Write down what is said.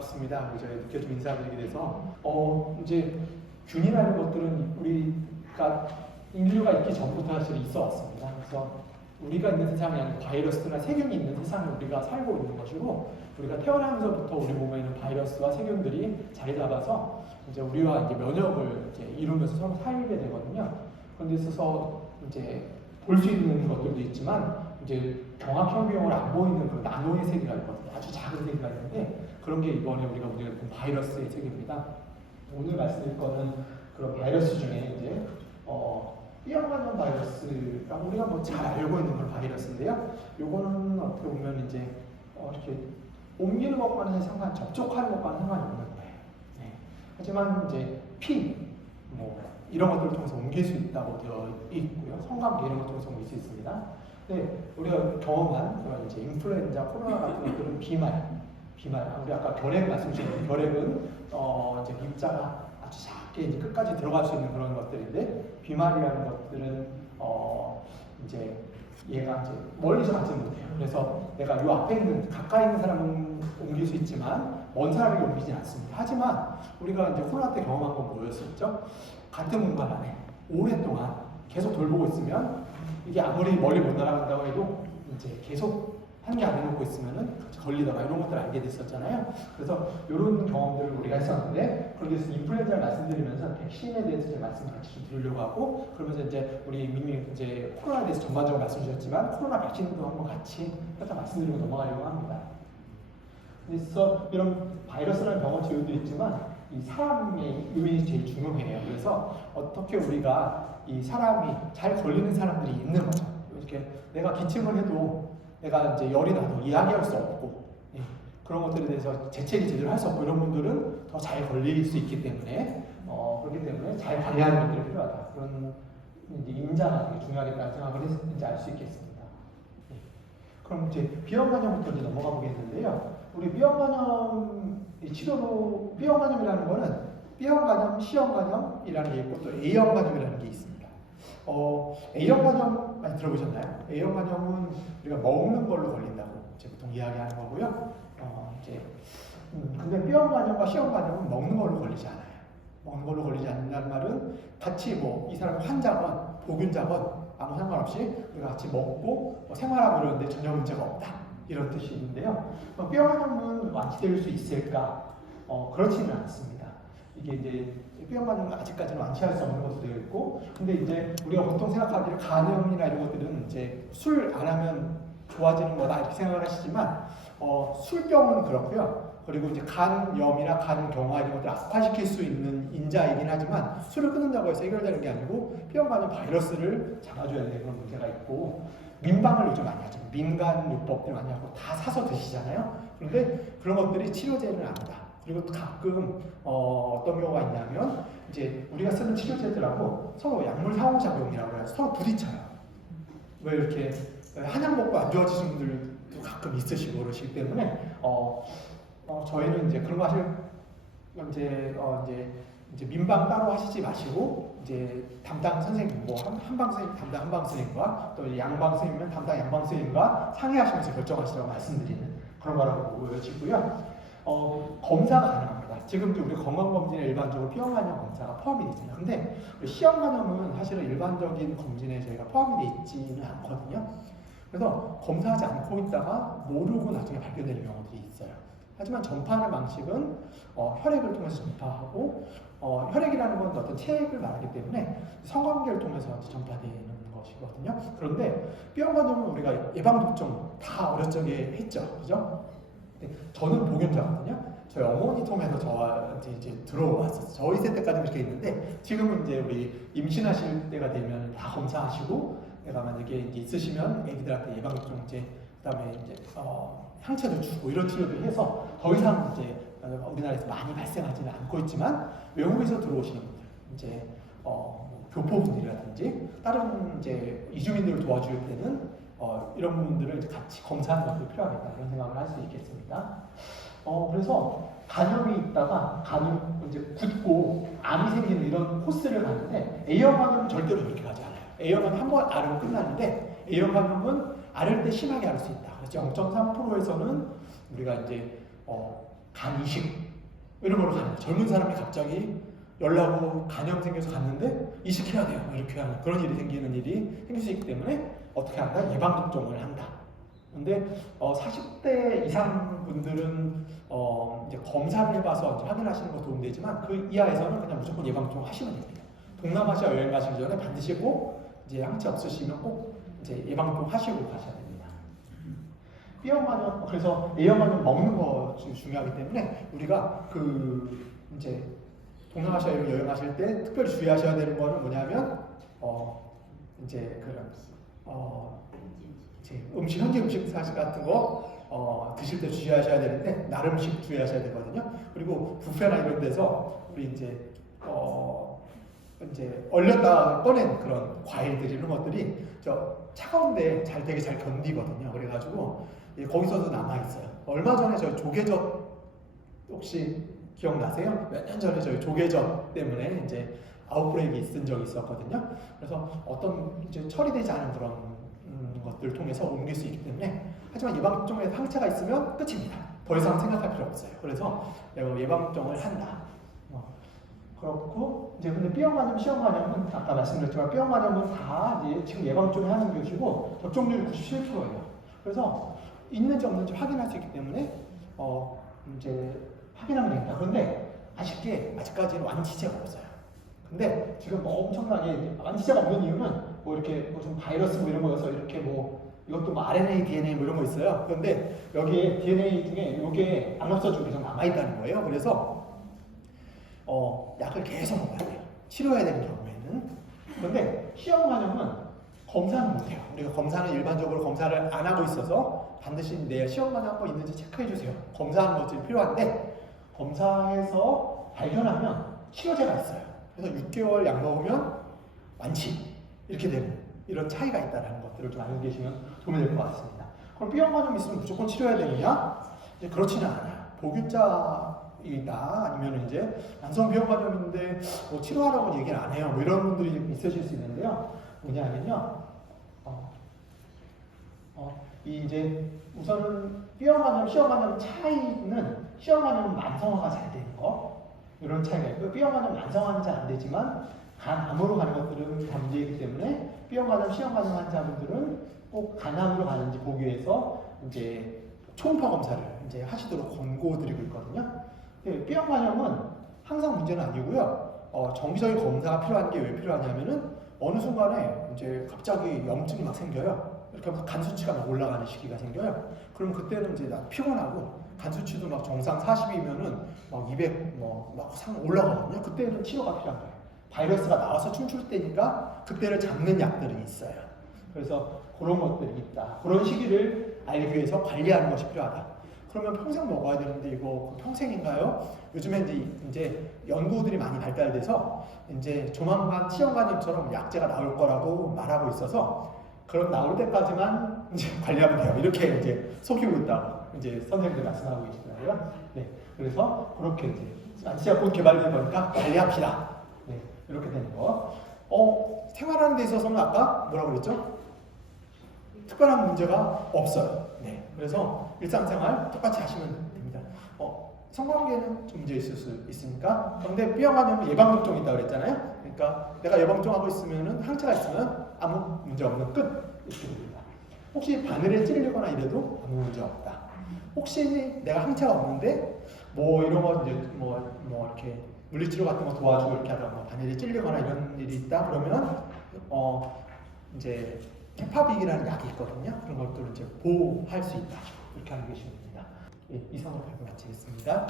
반갑습니다. 저희 늦게 좀 인사드리게 돼서 이제 균이라는 것들은 우리가 인류가 있기 전부터 사실 있어 왔습니다. 그래서 우리가 있는 세상이 아니고 바이러스나 세균이 있는 세상에 우리가 살고 있는 것이고, 우리가 태어나면서부터 우리 몸에 있는 바이러스와 세균들이 자리 잡아서 이제 우리와 이제 면역을 이제 이루면서 서로 살게 되거든요. 그런데 있어서 이제 볼 수 있는 것들도 있지만 이제 경합형비용을 안 보이는 그 나노의 세계가 있거든요. 아주 작은 세계가 있는데, 그런 게 이번에 우리가 본 바이러스의 세계입니다. 오늘 말씀드릴 거는 그런 바이러스 중에 이제 B형간염 바이러스가 우리가 뭐 잘 알고 있는 그런 바이러스인데요. 요거는 어떻게 보면 이제 이렇게 옮기는 것과는 접촉하는 것과는 상관이 없는 거예요. 네. 하지만 이제 피, 뭐 이런 것들을 통해서 옮길 수 있다고 되어 있고요. 성감기 이런 것을 통해서 옮길 수 있습니다. 네, 우리가 경험한 그런 이제 인플루엔자, 코로나 같은 것들은 비말, 우리 아까 결핵 말씀드렸는데, 결핵은 이제 입자가 아주 작게 이제 끝까지 들어갈 수 있는 그런 것들인데, 비말이라는 것들은 이제 얘가 이제 멀리서 가지 못해요. 그래서 내가 요 앞에 있는 가까이 있는 사람은 옮길 수 있지만 먼 사람에게 옮기진 않습니다. 하지만 우리가 이제 코로나 때 경험한 건 뭐였었죠? 같은 공간 안에 오랫동안 계속 돌보고 있으면 이게 아무리 멀리 못 날아간다고 해도 이제 계속 한 개 안에 놓고 있으면은 걸리다가 이런 것들을 알게 됐었잖아요. 그래서 이런 경험들을 우리가 했었는데, 그런 데서 인플루엔자를 말씀드리면서 백신에 대해서 이제 말씀을 같이 좀 드리려고 하고, 그러면서 이제 우리 민미 이제 코로나에 대해서 전반적으로 말씀드렸지만 코로나 백신도 한번 같이 살짝 말씀드리고 넘어가려고 합니다. 그래서 이런 바이러스라는 병원 치료도 있지만 이 사람의 요인이 제일 중요해요. 그래서 어떻게 우리가 이 사람이 잘 걸리는 사람들이 있는 거죠. 이렇게 내가 기침을 해도 내가 이제 열이 나도 이야기할 수 없고, 예, 그런 것들에 대해서 재채기 제대로 할 수 없고, 이런 분들은 더 잘 걸릴 수 있기 때문에 그렇기 때문에 잘 관리하는 것들이 필요하다. 그런 이제 인자가 되게 중요하겠다는 생각을 이제 알 수 있겠습니다. 예. 그럼 이제 B형 간염부터 이제 넘어가 보겠는데요. 우리 B형 간염 치료로 B형 간염이라는 거는 B형 간염, C형 간염이라는 게 있고 또 A형 간염이라는 게 있습니다. A형 간염 많이 들어보셨나요? A형 간염은 우리가 먹는 걸로 걸린다고 이제 보통 이야기하는 거고요. 근데 B형 간염과 C형 간염은 먹는 걸로 걸리지 않아요. 먹는 걸로 걸리지 않는다는 말은 같이 뭐 이 사람 환자건 보균자건 아무 상관없이 우리가 같이 먹고 생활하고 이러는데 전혀 문제가 없다, 이런 뜻이 있는데요. B형 간염은 완치될 수 있을까? 그렇지는 않습니다. 이게 이제 B형 간염은 아직까지는 완치할 수 없는 것으로 되어 있고, 근데 이제 우리가 보통 생각하기를 간염이나 이런 것들은 이제 술 안 하면 좋아지는 거다 이렇게 생각을 하시지만 술병은 그렇고요. 그리고 이제 간염이나 간경화 이런 것들 악화시킬 수 있는 인자이긴 하지만 술을 끊는다고 해서 해결되는 게 아니고 B형 간염 바이러스를 잡아줘야 되는 그런 문제가 있고, 민방을 요즘 많이 하죠. 민간요법들 많이 하고 다 사서 드시잖아요. 그런데 그런 것들이 치료제는 아니다. 그리고 또 가끔 어떤 경우가 있냐면 이제 우리가 쓰는 치료제들하고 서로 약물 상호작용이라고 해서 서로 부딪혀요. 왜 이렇게 한약 먹고 안 좋아지시는 분들도 가끔 있으시고 그러시기 때문에 저희는 이제 그런 거 하실 이제 민방 따로 하시지 마시고 이제 담당 선생님, 뭐 한방 선생님, 담당 한방 선생님과 또 양방 선생님은 담당 양방 선생님과 상의하시면서 결정하시라고 말씀드리는 그런 거라고 보여지고요. 검사가 가능합니다. 지금도 우리 건강검진에 일반적으로 B형 간염 검사가 포함이 되어 있잖아요. 근데 C형 간염은 사실은 일반적인 검진에 저희가 포함이 되어 있지는 않거든요. 그래서 검사하지 않고 있다가 모르고 나중에 발견되는 경우들이 있어요. 하지만 전파하는 방식은 혈액을 통해서 전파하고, 혈액이라는 건 어떤 체액을 말하기 때문에 성관계를 통해서 전파되는 것이거든요. 그런데 B형 간염은 우리가 예방접종 다 어렸을 적에 했죠, 그죠? 저는 보균자거든요. 저희 어머니 통해서 저한테 이제 들어왔었어요. 저희 세대까지 그렇게 있는데, 지금은 이제 우리 임신하실 때가 되면 다 검사하시고, 내가 만약에 이제 있으시면 애기들한테 예방접종제, 그다음에 이제 항체도 주고 이런 치료를 해서 더 이상 이제 우리나라에서 많이 발생하지는 않고 있지만, 외국에서 들어오시는 분들, 이제 교포분들이라든지 다른 이제 이주민들을 도와줄 때는 이런 부분들을 이제 같이 검사하는 것도 필요하겠다, 그런 생각을 할 수 있겠습니다. 그래서 간염이 있다가 간염 이제 굳고 암이 생기는 이런 코스를 가는데, A형 간염은 절대로 그렇게 가지 않아요. A형 간염 한번 앓으면 끝나는데, A형 간염은 앓을 때 심하게 앓을 수 있다. 그래서 0.3%에서는 우리가 이제 간 이식 이런 걸로 가는 거예요. 젊은 사람이 갑자기 연락 간염 생겨서 갔는데 이식해야 돼요. 이렇게 하는 그런 일이 생기는 일이 생길 수 있기 때문에 어떻게 한다? 예방접종을 한다. 근데 40대 이상 분들은 이제 검사를 해봐서 이제 확인하시는 거 도움되지만 그 이하에서는 그냥 무조건 예방접종 하시면 됩니다. 동남아시아 여행 가시기 전에 반드시 꼭 이제 항체 없으시면 꼭 이제 예방접종 하시고 가셔야 됩니다. B형간염 그래서 A형간염 먹는 거 중요하기 때문에 우리가 그 이제 동남아시아 여행하실 때 특별히 주의하셔야 되는 거는 뭐냐면 이제 그런 이제 현지 음식 사실 같은 거 드실 때 주의하셔야 되는데 나름씩 주의하셔야 되거든요. 그리고 뷔페나 이런 데서 우리 이제 얼렸다 꺼낸 그런 과일들 이런 것들이 차가운데 되게 잘 견디거든요. 그래가지고 거기서도 남아 있어요. 얼마 전에 저희 조개젓 혹시 기억나세요? 몇 년 전에 저희 조개젓 때문에 이제 아웃브레이크 있은 적이 있었거든요. 그래서 어떤 이제 처리되지 않은 그런 것들을 통해서 옮길 수 있기 때문에 하지만 예방접종에 항체가 있으면 끝입니다. 더 이상 생각할 필요 없어요. 그래서 예방접종을 한다. 그렇고 이제 근데 B형간염, C형간염은 아까 말씀드렸지만 B형간염은 다 이제 지금 예방접종을 하는 것이고 접종률이 97%예요. 그래서 있는지 없는지 확인할 수 있기 때문에 이제 확인하면 됩니다. 그런데 아직까지는 완치제가 없어요. 근데 지금 엄청나게 완치제가 없는 이유는 뭐 이렇게 무슨 바이러스 뭐 이런 거여서 이렇게 뭐 이것도 뭐 RNA, DNA 뭐 이런 거 있어요. 그런데 여기에 DNA 중에 이게 안 없어지고 계속 남아 있다는 거예요. 그래서 약을 계속 먹어야 돼요. 치료해야 되는 경우에는. 그런데 C형간염은 검사는 못해요. 우리가 검사는 일반적으로 검사를 안 하고 있어서 반드시 내 C형간염 한번 있는지 체크해 주세요. 검사하는 것들이 필요한데 검사해서 발견하면 치료제가 있어요. 그래서 6개월 약 먹으면 완치 이렇게 되는 이런 차이가 있다는 것들을 좀 알고 계시면 도움이 될 것 같습니다. 그럼 B형간염 있으면 무조건 치료해야 되느냐? 이제 그렇지는 않아요. 보균자이다 아니면 이제 만성 B형간염인데 뭐 치료하라고 얘기를 안 해요. 뭐 이런 분들이 있으실 수 있는데요. 뭐냐면요. 이제 우선은 B형간염, C형간염 차이는 C형간염은 만성화가 잘 되는 거 이런 차이가 있고 B형간염 만성화는 잘 안 되지만 간암으로 가는 것들은 다 문제이기 때문에 B형간염, C형간염 환자분들은 꼭 간암으로 가는지 보기 위해서 이제 초음파 검사를 이제 하시도록 권고드리고 있거든요. B형간염은 항상 문제는 아니고요. 정기적인 검사가 필요한 게 왜 필요하냐면은 어느 순간에 이제 갑자기 염증이 막 생겨요. 이렇게 하면서 간 수치가 막 올라가는 시기가 생겨요. 그럼 그때는 이제 피곤하고 간 수치도 막 정상 40이면은 막 200 막 올라가거든요. 그때는 치료가 필요한 거예요. 바이러스가 나와서 춤출 때니까 그때를 잡는 약들이 있어요. 그래서 그런 것들이 있다. 그런 시기를 알기 위해서 관리하는 것이 필요하다. 그러면 평생 먹어야 되는데 이거 평생인가요? 요즘에 이제 연구들이 많이 발달돼서 이제 조만간 C형간염처럼 약제가 나올 거라고 말하고 있어서 그럼 나올 때까지만 이제 관리하면 돼요. 이렇게 이제 속이고 있다고 이제 선생님들 말씀하고 계시더라고요. 네, 그래서 그렇게 이제 완치제가 곧 개발되다 보니까 관리합시다. 네, 이렇게 되는 거. 생활하는 데 있어서는 아까 뭐라고 그랬죠? 특별한 문제가 없어요. 네, 그래서 일상생활 똑같이 하시면 됩니다. 성관계는 좀 문제 있을 수 있으니까. 그런데 B형간염은 예방접종이 있다고 그랬잖아요. 그러니까 내가 예방접종하고 있으면은 항체가 있으면 아무 문제 없는 끝 이렇게 됩니다. 혹시 바늘에 찔리거나 이래도 아무 문제 없다. 혹시 내가 항체가 없는데 뭐 이런 거 이제 뭐 이렇게 물리치료 같은 거 도와주고 이렇게 하다가 뭐 바늘에 찔리거나 이런 일이 있다 그러면 이제 헤파빅이라는 약이 있거든요. 그런 것들을 이제 보호할 수 있다. 이렇게 알고 계시면 됩니다. 예, 이상으로 발표 마치겠습니다.